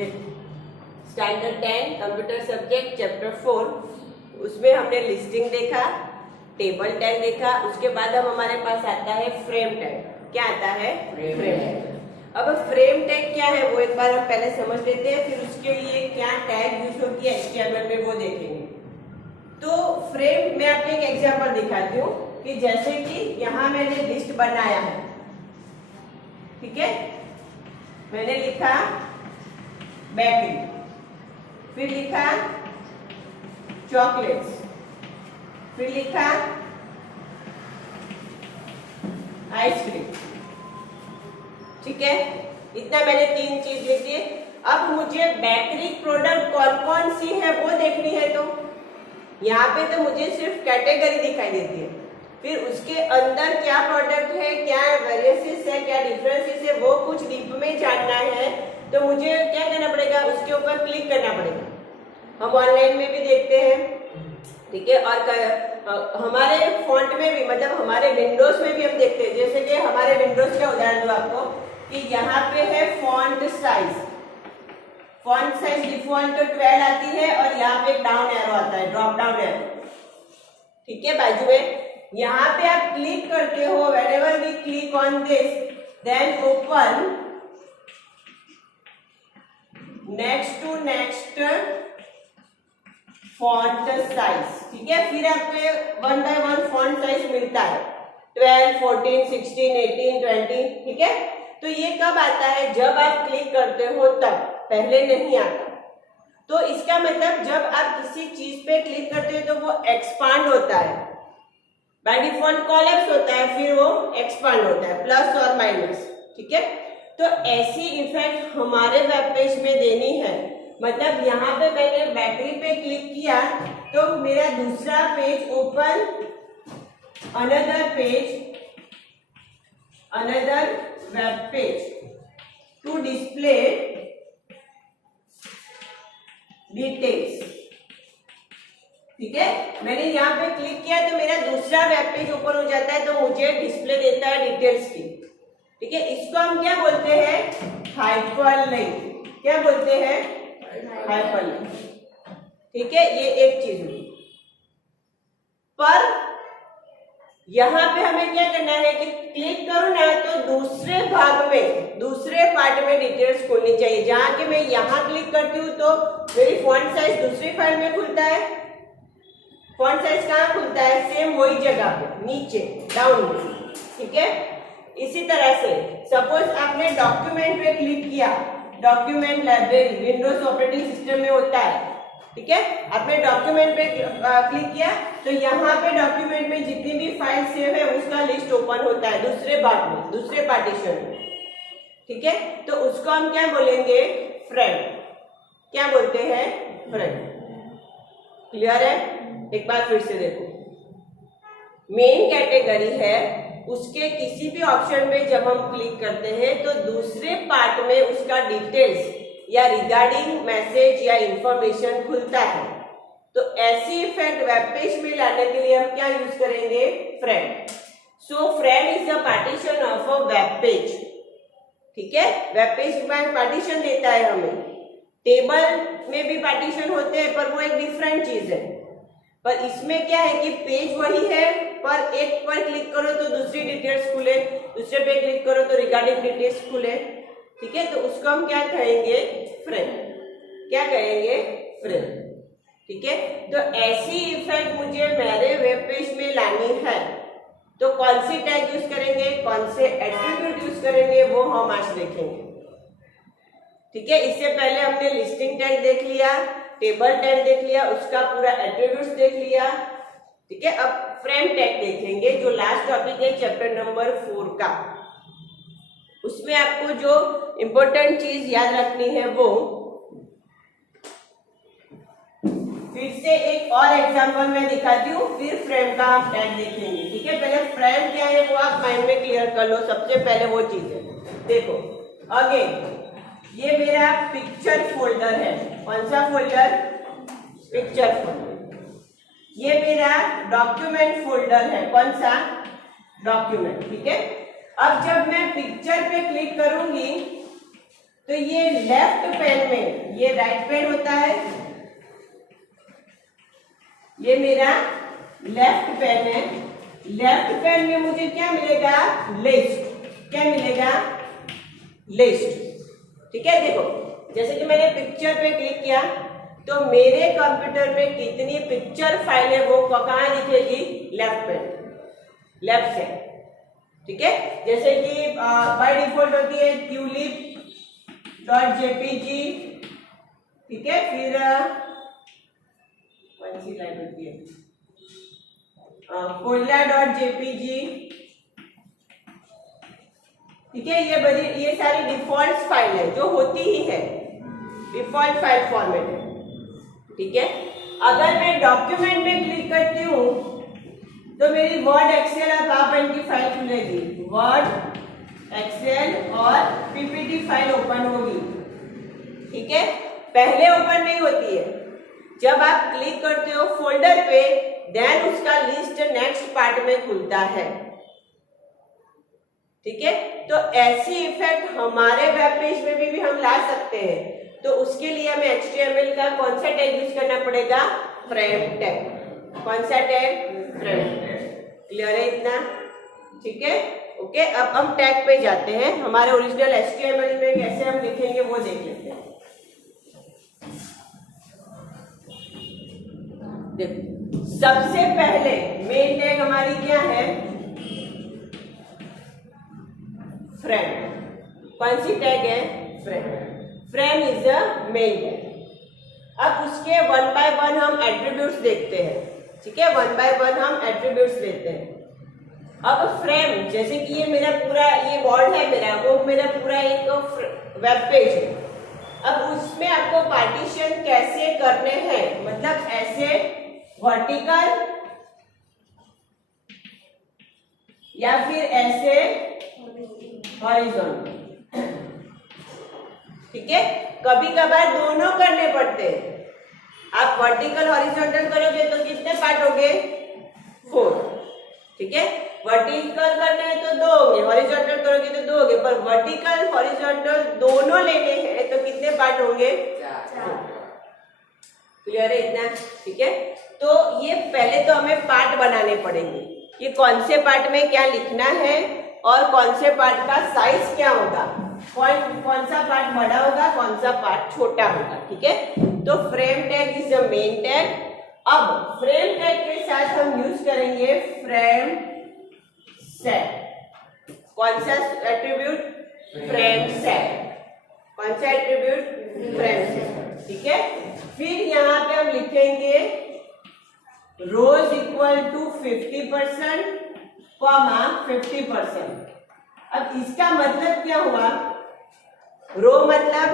Standard 10 computer subject chapter 4, उसमें हमने listing देखा, टेबल टैग देखा, उसके बाद अब हमारे पास आता है फ्रेम टैग। क्या आता है? Frame tag. अब फ्रेम टैग क्या है वो एक बार हम पहले समझ लेते हैं, फिर उसके लिए क्या टैग यूज होती है HTML में वो देखेंगे। तो फ्रेम में आपको एक एग्जांपल दिखाती हूँ कि जैसे कि यहाँ मैंने लिस्ट बनाया है, ठीक है, मैंने लिखा बेकरी, फिर लिखा चॉकलेट्स, फिर लिखा आइसक्रीम, ठीक है, इतना मैंने 3 चीज लिखी। अब मुझे बेकरी प्रोडक्ट कौन कौन सी है वो देखनी है, तो यहाँ पे तो मुझे सिर्फ कैटेगरी दिखाई देती है, फिर उसके अंदर क्या प्रोडक्ट है, क्या वेरिएंसेस है, क्या डिफरेंसेस है, वो कुछ डीप में जानना है, तो मुझे क्या करना पड़ेगा, उसके ऊपर क्लिक करना पड़ेगा। हम ऑनलाइन में भी देखते हैं, ठीक है, और हमारे फॉन्ट में भी, मतलब हमारे विंडोज में भी हम देखते हैं। जैसे कि हमारे विंडोज का उदाहरण दूं आपको कि यहाँ पे है font size, font size default 12 आती है और यहाँ पे डाउन एरो आता है, ड्रॉप डाउन एरो, ठीक है, बाजू में। यहाँ पे आप क्लिक करते हो, whenever we click on this then open next to next font size, ठीक है, फिर आपको 1 बाय 1 फॉन्ट साइज मिलता है, 12, 14, 16, 18, 20, ठीक है। तो ये कब आता है? जब आप क्लिक करते हो तब, पहले नहीं आता। तो इसका मतलब जब आप किसी चीज पे क्लिक करते हो तो वो एक्सपांड होता है, बाय डिफॉल्ट कोलैप्स होता है, फिर वो एक्सपांड होता है, प्लस और माइनस, ठीक है। तो ऐसी इफेक्ट हमारे वेब पेज में देनी है, मतलब यहाँ पे मैंने बेकरी पे क्लिक किया तो मेरा दूसरा page open another page, another web page to display details, ठीक है। मैंने यहाँ पे क्लिक किया तो मेरा दूसरा वेब पेज ओपन हो जाता है, तो मुझे डिस्प्ले देता है डिटेल्स की, ठीक है। इसको हम क्या बोलते हैं? हाइपरलिंक। क्या बोलते हैं? हाइपरलिंक, ठीक है, ये एक चीज हुई। पर यहाँ पे हमें क्या करना है कि क्लिक करूं ना तो दूसरे भाग में, दूसरे पार्ट में डिटेल्स खोलनी चाहिए। जहां कि मैं यहाँ क्लिक करती हूँ तो मेरी फॉन्ट साइज दूसरी फाइल में खुलता है, फॉन्ट साइज कहाँ खुलता है? सेम वही जगह पे, नीचे डाउन में, ठीक है। इसी तरह से सपोज आपने डॉक्यूमेंट पे क्लिक किया, document library Windows operating system में होता है, ठीक है। आपने डॉक्यूमेंट पे क्लिक किया तो यहाँ पे डॉक्यूमेंट में जितनी भी फाइल सेव है उसका लिस्ट ओपन होता है दूसरे भाग में, दूसरे पार्टीशन में, ठीक है। तो उसको हम क्या बोलेंगे? फ्रेंड। क्या बोलते हैं? फ्रेंड। क्लियर है? एक बार फिर से देखो, मेन कैटेगरी है, उसके किसी भी ऑप्शन में जब हम क्लिक करते हैं तो दूसरे पार्ट में उसका डिटेल्स या रिगार्डिंग मैसेज या इंफॉर्मेशन खुलता है। तो ऐसी इफेक्ट वेब पेज में लाने के लिए हम क्या यूज करेंगे? Friend. So friend is the partition of a web page, ठीक है। वेब पेज में पार्टीशन देता है हमें, टेबल में भी पार्टीशन होते हैं पर वो एक डिफरेंट चीज है। पर इसमें क्या है कि पेज वही है, पर एक पर क्लिक करो तो दूसरी डिटेल्स खुले, दूसरे पे क्लिक करो तो रिगार्डिंग डिटेल्स खुले, ठीक है। तो उसको हम क्या कहेंगे? फ्रेंड। क्या कहेंगे? फ्रेंड, ठीक है। तो ऐसी इफेक्ट मुझे मेरे वेब पेज में लानी है तो कौन सी टैग यूज करेंगे, कौन से एट्रीब्यूट यूज करेंगे, वो हम आज देखेंगे, ठीक है। इससे पहले हमने लिस्टिंग टैग देख लिया, टेबल टैग देख लिया, उसका पूरा एट्रीब्यूट्स देख लिया, ठीक है। अब फ्रेम टैग देखेंगे जो लास्ट टॉपिक है चैप्टर नंबर 4 का। उसमें आपको जो इंपॉर्टेंट चीज याद रखनी है वो, फिर से एक और एग्जांपल मैं दिखाती हूँ, फिर फ्रेम का हम टैग देखेंगे, ठीक है। पहले फ्रेम क्या है वो आप माइंड में क्लियर कर लो, सबसे पहले वो चीज है। देखो अगेन ये मेरा पिक्चर फोल्डर है, कौन सा फोल्डर? Picture folder. ये मेरा डॉक्यूमेंट फोल्डर है, कौन सा? डॉक्यूमेंट, ठीक है। अब जब मैं पिक्चर पे क्लिक करूंगी तो ये लेफ्ट पेन में, ये राइट पेन होता है, ये मेरा लेफ्ट पेन है। लेफ्ट पेन में मुझे क्या मिलेगा? लिस्ट। क्या मिलेगा? लिस्ट। ठीक है, देखो जैसे कि मैंने पिक्चर पे क्लिक किया तो मेरे कंप्यूटर में कितनी पिक्चर फाइल है वो कहाँ दिखेगी? लेफ्ट पेन, लेफ्ट से। ठीक है, जैसे कि बाय डिफॉल्ट होती है tulip.jpg। ठीक है, फिर कौन सी लाइन होती है? कोयला.jpg। ठीक है, ये सारी डिफॉल्ट फाइल है जो होती ही है, डिफॉल्ट फाइल फॉर्मेट है। ठीक है, अगर मैं डॉक्यूमेंट में क्लिक करती हूँ तो मेरी वर्ड, एक्सेल और पावरपॉइंट की फाइल खुलेगी। वर्ड, एक्सेल और पीपीटी फाइल ओपन होगी। ठीक है, पहले ओपन नहीं होती है, जब आप क्लिक करते हो फोल्डर पे देन उसका लिस्ट नेक्स्ट पार्ट में खुलता है। ठीक है, तो ऐसी इफेक्ट हमारे वेब पेज में भी हम ला सकते हैं। तो उसके लिए हमें HTML का कौन सा टैग यूज करना पड़ेगा? Frame tag. कौन सा टैग? Frame tag. क्लियर है इतना? ठीक है, ओके। अब हम टैग पे जाते हैं, हमारे ओरिजिनल HTML में कैसे हम लिखेंगे वो देख लेते हैं। देखो, सबसे पहले मेन टैग हमारी क्या है? फ्रेम। कौन सी टैग है? Frame. Frame is a main tag. अब उसके वन बाय वन हम एट्रीब्यूट्स देखते हैं। ठीक है, वन बाय वन हम एट्रीब्यूट्स लेते हैं। अब फ्रेम, जैसे कि ये मेरा पूरा, ये वर्ड है मेरा, वो मेरा पूरा एक वेब पेज है। अब उसमें आपको पार्टीशन कैसे करने हैं, मतलब ऐसे वर्टिकल या फिर ऐसे हॉरिजॉन्टल। ठीक है, कभी कभार दोनों करने पड़ते हैं। आप वर्टिकल हॉरिजॉन्टल करोगे तो कितने पार्ट होंगे? 4। ठीक है, वर्टिकल करना है तो 2 होंगे, हॉरिजॉन्टल करोगे तो 2 होंगे, पर वर्टिकल हॉरिजॉन्टल दोनों लेने हैं तो कितने पार्ट होंगे? 4। क्लियर है इतना? ठीक है, तो ये पहले तो हमें पार्ट बनाने पड़ेंगे कि कौन से पार्ट में क्या लिखना है और कौन से पार्ट का साइज क्या होगा, कौन सा पार्ट बड़ा होगा, कौन सा पार्ट छोटा होगा। ठीक है, तो frame tag is the main tag. अब फ्रेम टैग के साथ हम यूज करेंगे फ्रेम सेट। कौन सा एट्रीब्यूट? Frame set. कौन सा एट्रीब्यूट? Frame set. ठीक है, फिर यहाँ पे हम लिखेंगे रोज इक्वल टू 50% कॉमा 50%। अब इसका मतलब क्या हुआ? रो मतलब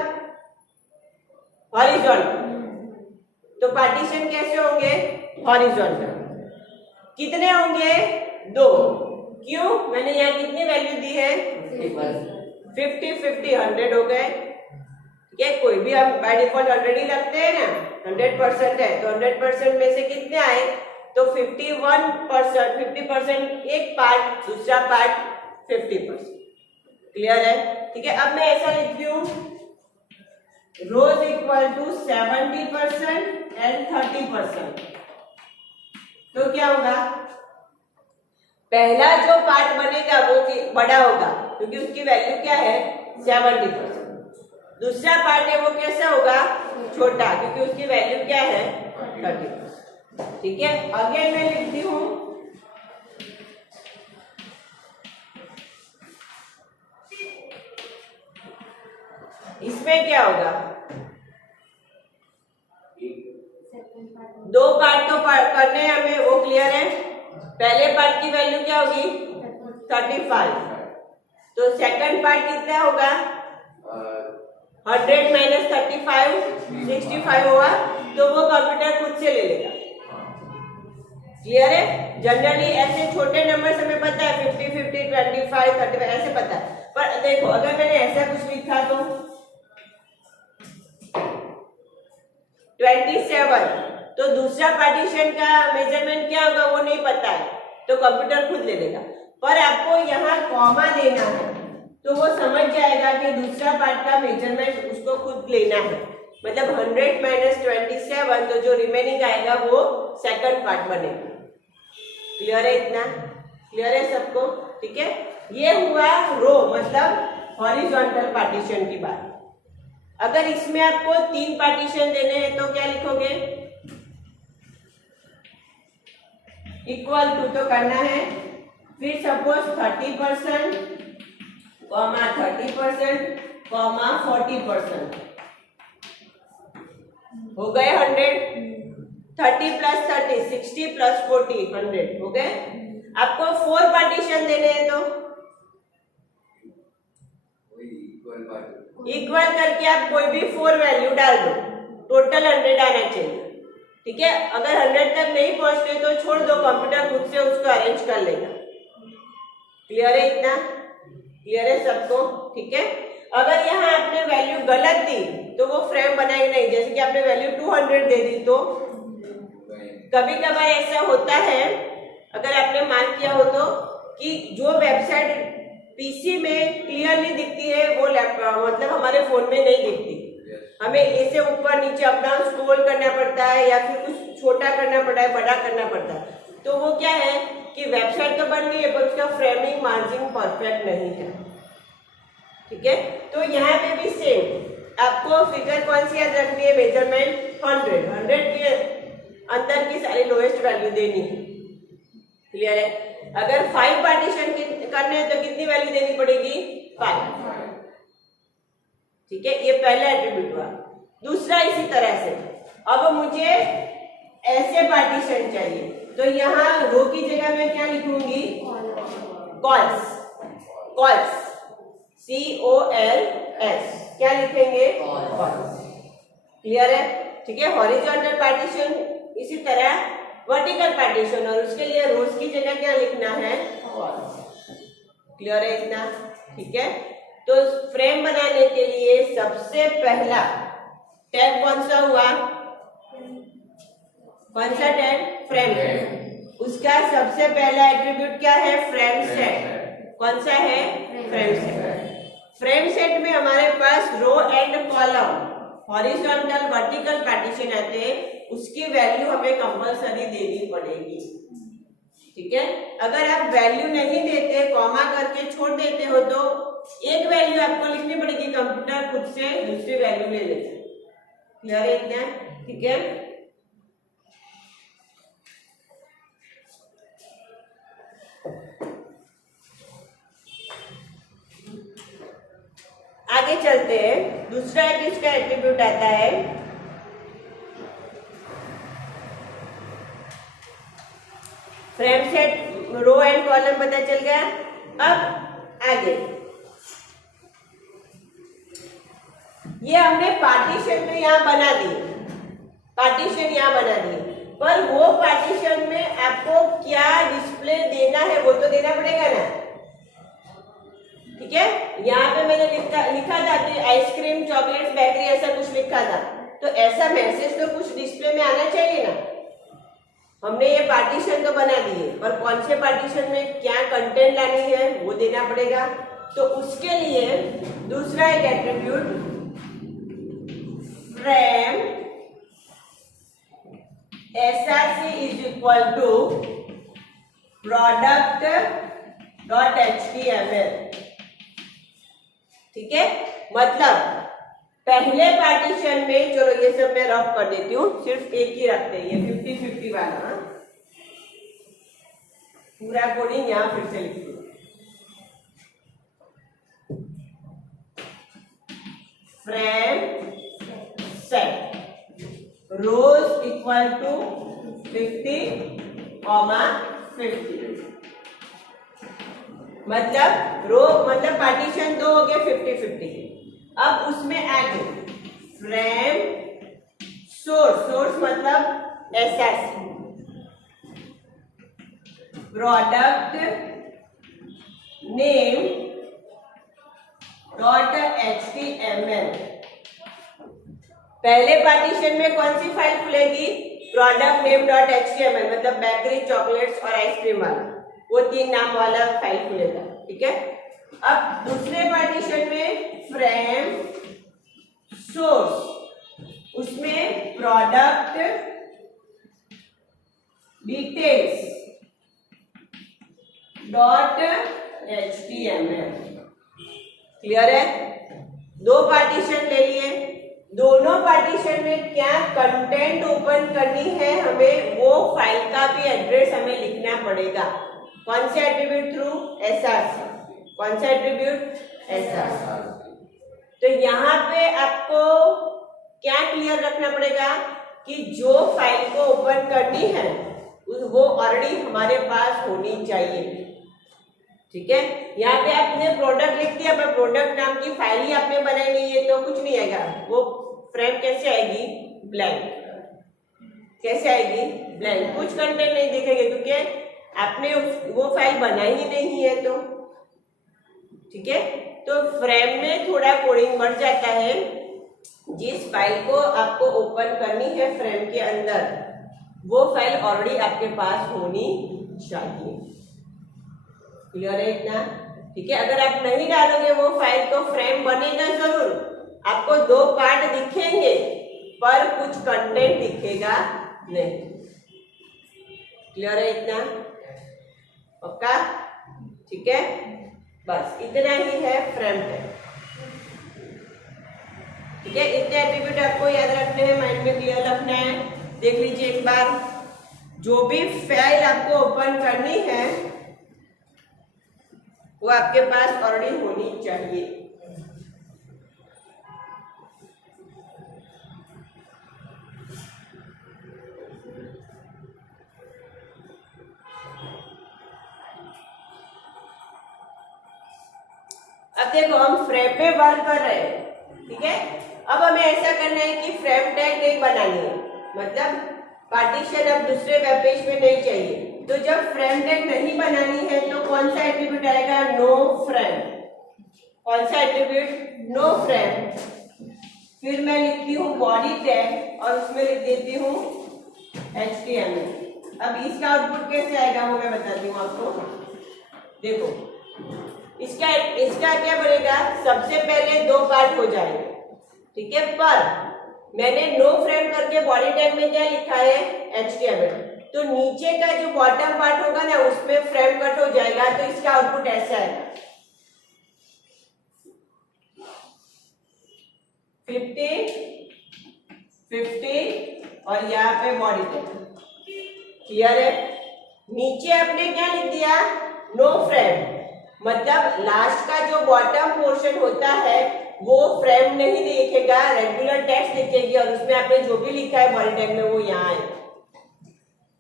हॉरिजॉन्टल, तो पार्टीशन कैसे होंगे? हॉरिजॉन्टल। कितने होंगे? 2। क्यों? मैंने यहाँ कितनी वैल्यू दी है? 50 50 100 हो गए। ठीक है, कोई भी हम बाय डिफॉल्ट ऑलरेडी रखते हैं ना, 100% है तो 100% में से कितने आए? तो 51%, 50% एक पार्ट, दूसरा पार्ट 50%। क्लियर है? ठीक है, अब मैं ऐसा लिखती हूँ रोज इक्वल टू 70% एंड 30%। तो क्या होगा? पहला जो पार्ट बनेगा वो बड़ा होगा क्योंकि उसकी वैल्यू क्या है? 70%। दूसरा पार्ट है वो कैसा होगा? छोटा, क्योंकि उसकी वैल्यू क्या है? 30%। ठीक है, अगेन मैं लिखती हूँ इसमें क्या होगा? 2 पार्ट तो करने हैं हमें, वो क्लियर है। पहले पार्ट की वैल्यू क्या होगी? 35। तो सेकंड पार्ट कितना होगा? 100 माइनस 35 65 होगा, तो वो कंप्यूटर खुद से ले लेगा। क्लियर है? जनरली ऐसे छोटे नंबर हमें पता है 50 50 25 35 ऐसे पता है, पर देखो अगर मैंने ऐसा कुछ लिखा तो 27, तो दूसरा पार्टीशन का मेजरमेंट क्या होगा वो नहीं पता है, तो कंप्यूटर खुद ले लेगा। पर आपको यहाँ कॉमा देना है, तो वो समझ जाएगा कि दूसरा पार्ट का मेजरमेंट उसको खुद लेना है। मतलब 100 माइनस 27, तो जो रिमेनिंग आएगा वो सेकंड पार्ट बनेगा। क्लियर है? इतना क्लियर है सबको? ठीक है, ये हुआ रो मतलब हॉरिजॉन्टल पार्टीशन की बात। अगर इसमें आपको 3 पार्टीशन देने हैं तो क्या लिखोगे? इक्वल टू तो करना है, फिर सपोज 30%, 30%, 40% हो गए 100। 30 प्लस 30 60 प्लस 40 100 हो गए। आपको 4 पार्टीशन देने हैं तो इक्वल करके आप कोई भी 4 वैल्यू डाल दो, टोटल 100 आना चाहिए। ठीक है, अगर 100 तक नहीं पहुंचते तो छोड़ दो, कंप्यूटर खुद से उसको अरेंज कर लेगा। क्लियर है? इतना क्लियर है सबको? ठीक है, अगर यहाँ आपने वैल्यू गलत दी तो वो फ्रेम बनाएगी नहीं। जैसे कि आपने वैल्यू 200 दे दी तो कभी कभार ऐसा होता है, अगर आपने मार्क किया हो तो, कि जो वेबसाइट पीसी में क्लियरली दिखती है वो लैपटॉप मतलब हमारे फोन में नहीं दिखती। हमें ऐसे ऊपर नीचे अप डाउन स्क्रॉल करना पड़ता है या फिर कुछ छोटा करना पड़ता है, बड़ा करना पड़ता है। तो वो क्या है कि वेबसाइट तो बन गई है पर उसका फ्रेमिंग मार्जिन परफेक्ट नहीं है। ठीक है, तो यहाँ पे भी सेम आपको फिगर कौन सी याद रखनी है? मेजरमेंट 100 के अंदर की सारी लोएस्ट वैल्यू देनी है। क्लियर है? अगर 5 पार्टीशन करने हैं तो कितनी वैल्यू देनी पड़ेगी? 5। ठीक है, ये पहला एट्रीब्यूट हुआ। दूसरा इसी तरह से अब मुझे ऐसे पार्टीशन चाहिए तो यहाँ रो की जगह मैं क्या लिखूंगी? कॉल्स। कॉल्स COLS क्या लिखेंगे? कॉल्स। क्लियर है? ठीक है, हॉरिजॉन्टल पार्टीशन इसी तरह वर्टिकल पार्टीशन, और उसके लिए रोज की जगह क्या लिखना है? कॉल्स। क्लियर है? इतना ठीक है। तो फ्रेम बनाने के लिए सबसे पहला टैग कौन सा हुआ? कौन सा टैग? फ्रेम। उसका सबसे पहला एट्रीब्यूट क्या है? Frame set. कौन सा है? Frame set. फ्रेम सेट में हमारे पास row and column, horizontal vertical partition आते हैं, उसकी वैल्यू हमें कंपल्सरी देनी पड़ेगी। ठीक है, अगर आप वैल्यू नहीं देते, कॉमा करके छोड़ देते हो तो एक वैल्यू आपको लिखनी पड़ेगी, कंप्यूटर खुद से दूसरी वैल्यू ले लेते। क्लियर है? इतना ठीक है। आगे चलते हैं। दूसरा एक इसका एट्रीब्यूट आता है frame set, row and column पता चल गया। अब आगे ये हमने पार्टीशन में यहाँ बना दी, पार्टीशन यहाँ बना दी, पर वो पार्टीशन में आपको क्या डिस्प्ले देना है वो तो देना पड़ेगा ना। ठीक है, यहाँ पे मैंने लिखा था कि आइसक्रीम, चॉकलेट्स, बेकरी ऐसा कुछ लिखा था, तो ऐसा मैसेज तो कुछ डिस्प्ले में आना चाहिए ना। हमने ये पार्टीशन तो बना दिए, पर कौन से पार्टीशन में क्या कंटेंट लानी है वो देना पड़ेगा। तो उसके लिए दूसरा एक attribute frame SRC is equal to product dot HTML। ठीक है, मतलब पहले पार्टीशन में, चलो ये सब मैं रफ कर देती हूँ, सिर्फ एक ही रखते हैं, ये 50-50 वाला। पूरा कोडिंग यहाँ फिर से लिखती हूँ। Frameset rows equal to 50, 50। मतलब रो मतलब पार्टीशन दो हो गए 50-50। अब उसमें आगे फ्रेम सोर्स, सोर्स मतलब SRC, product name dot HTML। पहले पार्टीशन में कौन सी फाइल खुलेगी? प्रोडक्ट नेम डॉट HTML, मतलब बेकरी, चॉकलेट्स और आइसक्रीम वाला, वो 3 नाम वाला फाइल खुलेगा। ठीक है, अब दूसरे product details dot HTML। Clear है? दो पार्टीशन ले लिए, दोनों पार्टीशन में क्या कंटेंट ओपन करनी है हमें, वो फाइल का भी एड्रेस हमें लिखना पड़ेगा। कौन से एट्रीब्यूट थ्रू? SRC। कौन सा एट्रीब्यूट? SRC। तो यहाँ पे आपको क्या क्लियर रखना पड़ेगा कि जो फाइल को ओपन करनी है वो ऑलरेडी हमारे पास होनी चाहिए। ठीक है, यहाँ पे आपने प्रोडक्ट लिख दिया, पर प्रोडक्ट नाम की फाइल ही आपने बनाई नहीं है तो कुछ नहीं आएगा। वो फ्रेम कैसे आएगी? ब्लैंक। कैसे आएगी? ब्लैंक। कुछ कंटेंट नहीं दिखेगा क्योंकि आपने वो फाइल बनाई ही नहीं है। तो ठीक है, तो फ्रेम में थोड़ा कोडिंग बढ़ जाता है। जिस फाइल को आपको ओपन करनी है फ्रेम के अंदर, वो फाइल ऑलरेडी आपके पास होनी चाहिए। क्लियर है इतना? ठीक है, अगर आप नहीं डालोगे वो फाइल तो फ्रेम बनेगा जरूर, आपको दो पार्ट दिखेंगे पर कुछ कंटेंट दिखेगा नहीं। क्लियर है इतना? पक्का? ठीक है, बस इतना ही है फ्रेम टैग। ठीक है, इतने एट्रीब्यूट आपको याद रखने हैं, माइंड में क्लियर रखना है। देख लीजिए एक बार, जो भी फाइल आपको ओपन करनी है वो आपके पास ऑलरेडी होनी चाहिए। अब देखो हम फ्रेम में वर्क कर रहे हैं। ठीक है, अब हमें ऐसा करना है कि फ्रेम टैग नहीं बनानी है, मतलब पार्टीशन अब दूसरे वेब पेज में नहीं चाहिए। तो जब फ्रेम टैग नहीं बनानी है तो कौन सा एट्रीब्यूट आएगा? No frame. कौन सा एट्रीब्यूट? No frame. फिर मैं लिखती हूँ बॉडी टैग और उसमें लिख देती हूँ HTML। अब इसका आउटपुट कैसे आएगा वो मैं बताती हूँ आपको। देखो इसका क्या बनेगा? सबसे पहले दो पार्ट हो जाएंगे। ठीक है, पर मैंने नो फ्रेम करके बॉडी टैग में क्या लिखा है? HTML। तो नीचे का जो बॉटम पार्ट होगा ना उसमें फ्रेम कट हो जाएगा, तो इसका आउटपुट ऐसा है 50 और यहाँ पे बॉडी टैग। क्लियर है? नीचे आपने क्या लिख दिया? नो फ्रेम, मतलब लास्ट का जो बॉटम पोर्शन होता है वो फ्रेम नहीं दिखेगा, रेगुलर टेक्स्ट दिखेगी और उसमें आपने जो भी लिखा है बॉडी टैग में वो यहाँ है।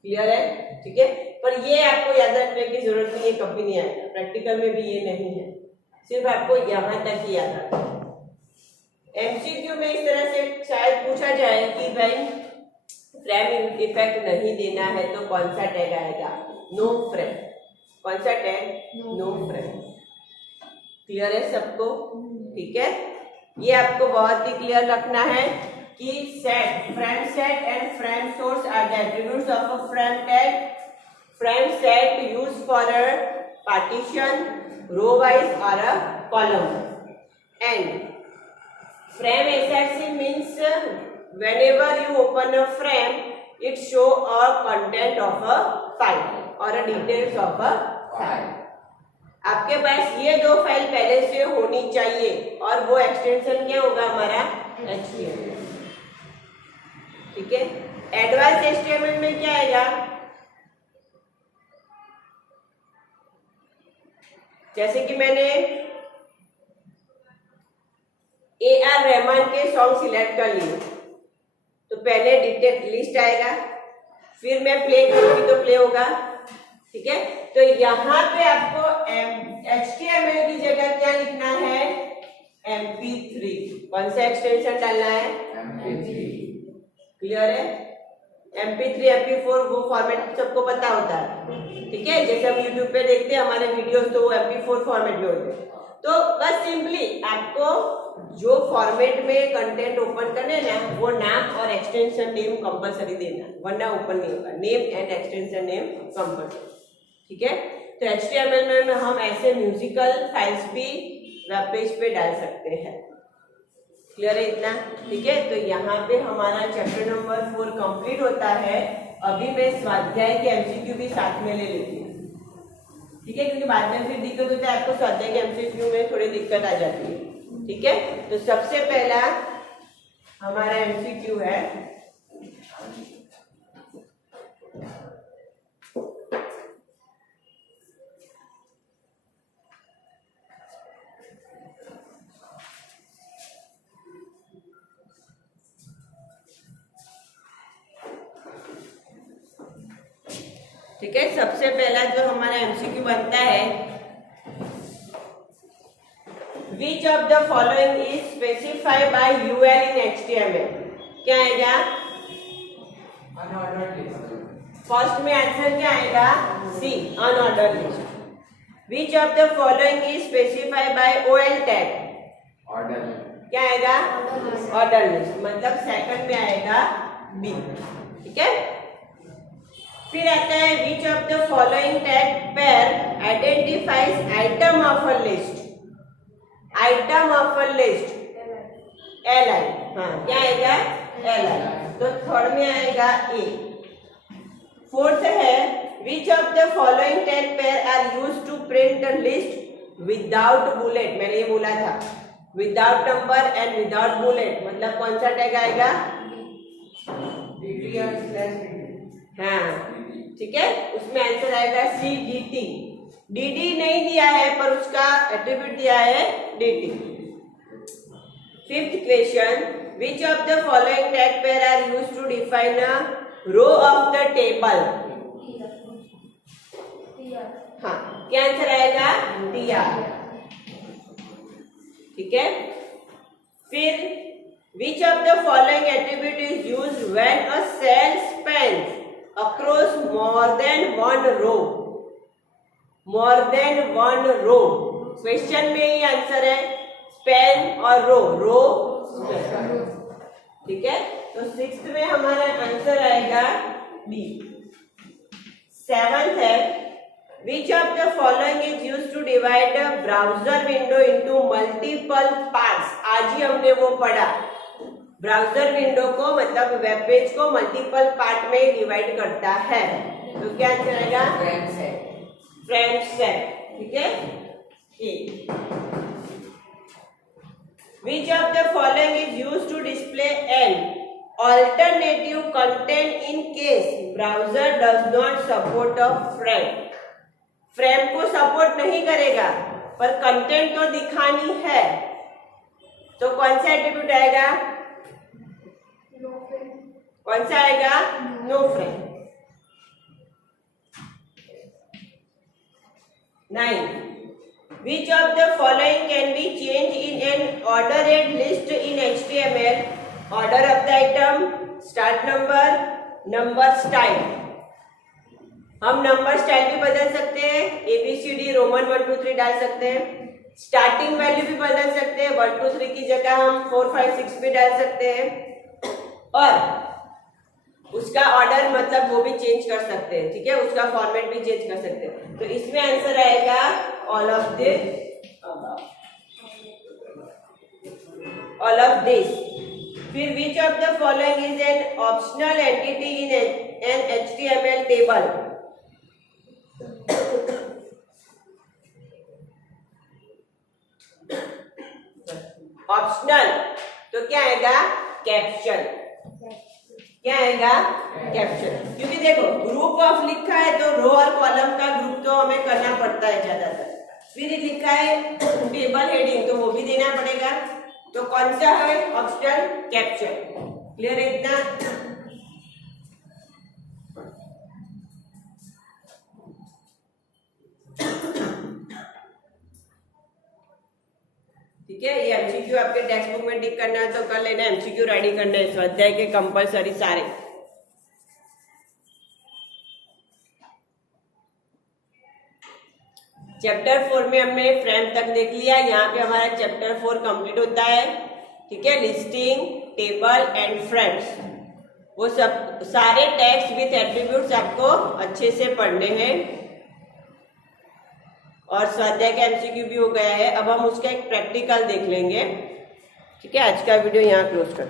क्लियर है? ठीक है, पर ये आपको याद रखने की जरूरत नहीं है, कभी नहीं आएगा, प्रैक्टिकल में भी ये नहीं है, सिर्फ आपको यहाँ तक ही याद रखना है। MCQ में इस तरह से शायद पूछा जाए कि भाई फ्रेम इफेक्ट नहीं देना है तो कौन सा टैग आएगा? No frame. कौन सा टैग? No frame. क्लियर है सबको? ठीक है, ये आपको बहुत ही क्लियर रखना है कि set, frame set and frame source are the attributes of a frame tag. Frame set used for a partition, row wise और a column, and frame SRC means whenever you open a frame it show a content of a file or a details of a file। आपके पास ये दो file पहले से होनी चाहिए और वो एक्सटेंशन क्या होगा हमारा? HTML। ठीक है, एडवांस HTML में क्या आएगा? जैसे कि मैंने AR रहमान के सॉन्ग सिलेक्ट कर लिए तो पहले डिटेल लिस्ट आएगा, फिर मैं प्ले करूंगी तो प्ले होगा। ठीक है, तो यहाँ पे आपको HTML की जगह क्या लिखना है? MP3। कौन सा एक्सटेंशन डालना है? MP3। क्लियर है? MP3 MP4 वो फॉर्मेट सबको पता होता है। ठीक है, जैसे हम YouTube पे देखते हैं हमारे वीडियोस तो वो MP4 फॉर्मेट में होते हैं। तो बस सिंपली आपको जो फॉर्मेट में कंटेंट ओपन करने ना वो नाम और एक्सटेंशन नेम कंपलसरी देना, वरना ओपन नहीं होगा। Name and extension name compulsory. ठीक है, तो HTML में हम ऐसे म्यूजिकल फाइल्स भी वेब पेज पे डाल सकते हैं। क्लियर है इतना? ठीक है, तो यहाँ पे हमारा चैप्टर नंबर 4 कंप्लीट होता है। अभी मैं स्वाध्याय के एमसीक्यू भी साथ में ले लेती हूँ, ठीक है, क्योंकि बाद में फिर दिक्कत होता है, आपको स्वाध्याय के एमसीक्यू में थोड़ी दिक्कत आ जाती है। ठीक है, तो सबसे पहला हमारा एमसीक्यू है, ठीक है, सबसे पहला जो हमारा एमसीक्यू बनता है, which of the following is specified by UL in HTML? क्या आएगा? फर्स्ट में आंसर क्या आएगा? C, unorder list. Which of the following is specified by OL tag? Order. क्या आएगा? ऑर्डर लिस्ट, मतलब सेकंड में आएगा बी। ठीक है, फिर आता है which of the following tag pair identifies item of a list? Item of a list L I. हाँ, क्या आएगा? एल आई, तो थर्ड में आएगा ए। फोर्थ है which of the following tag pair are used to print a list without bullet? मैंने ये बोला था, without number and without bullet, मतलब कौन सा टैग आएगा? हाँ, ठीक है, उसमें आंसर आएगा सी, dt। dd नहीं दिया है पर उसका एट्रीब्यूट दिया है dt। Fifth question, which of the following tag pair are used to define a row of the table? हाँ, क्या आंसर आएगा? tr। ठीक है, फिर which of the following attribute is used when a cell spans across more than one row? more than one row, question में ही answer है span और रो, रो स्पैन। ठीक है, तो सिक्स्थ में हमारा आंसर आएगा बी। सेवंथ है which of the following is used to divide a browser window into multiple parts? आज ही हमने वो पढ़ा, ब्राउजर विंडो को मतलब वेब पेज को मल्टीपल पार्ट में डिवाइड करता है। तो क्या आंसर आएगा? Frameset. ठीक है, which of the following is used to display an alternative content in case browser does not support a frame? Frame को सपोर्ट नहीं करेगा पर कंटेंट तो दिखानी है, तो कौन सा एट्रीब्यूट आएगा? कौन सा आएगा? No frame. 9, which of the following can be change in an ordered list in HTML? Order of the item, start number, number style. हम नंबर स्टाइल भी बदल सकते हैं, ABCD रोमन 1 2 3 डाल सकते हैं। स्टार्टिंग वैल्यू भी बदल सकते हैं, 1 2 3 की जगह हम 4 5 6 भी डाल सकते हैं, और उसका ऑर्डर मतलब वो भी चेंज कर सकते हैं। ठीक है, उसका फॉर्मेट भी चेंज कर सकते हैं। तो इसमें आंसर आएगा ऑल ऑफ दिस। फिर which of the following is an optional entity in an HTML table? Optional, तो क्या आएगा? कैप्शन। क्या आएगा? कैप्शन, क्योंकि देखो ग्रुप ऑफ लिखा है तो रो और कॉलम का ग्रुप तो हमें करना पड़ता है ज्यादातर। फिर लिखा है टेबल हेडिंग, तो वो भी देना पड़ेगा। तो कौन सा है? Optional caption. क्लियर है इतना? ठीक है, ये एमसीक्यू आपके टेक्स्ट बुक में टिक करना है तो कर लेना, एमसीक्यू रेडी करना है स्वाध्याय के कंपलसरी सारे। चैप्टर 4 में हमने फ्रेम तक देख लिया, यहाँ पे हमारा चैप्टर 4 कंप्लीट होता है। ठीक है, लिस्टिंग, टेबल एंड फ्रेम्स, वो सब सारे टैग्स विथ एट्रीब्यूट्स आपको अच्छे से पढ़ने हैं। और स्वाध्याय का एमसीक्यू भी हो गया है। अब हम उसका एक प्रैक्टिकल देख लेंगे। ठीक है, आज का वीडियो यहाँ क्लोज करते हैं।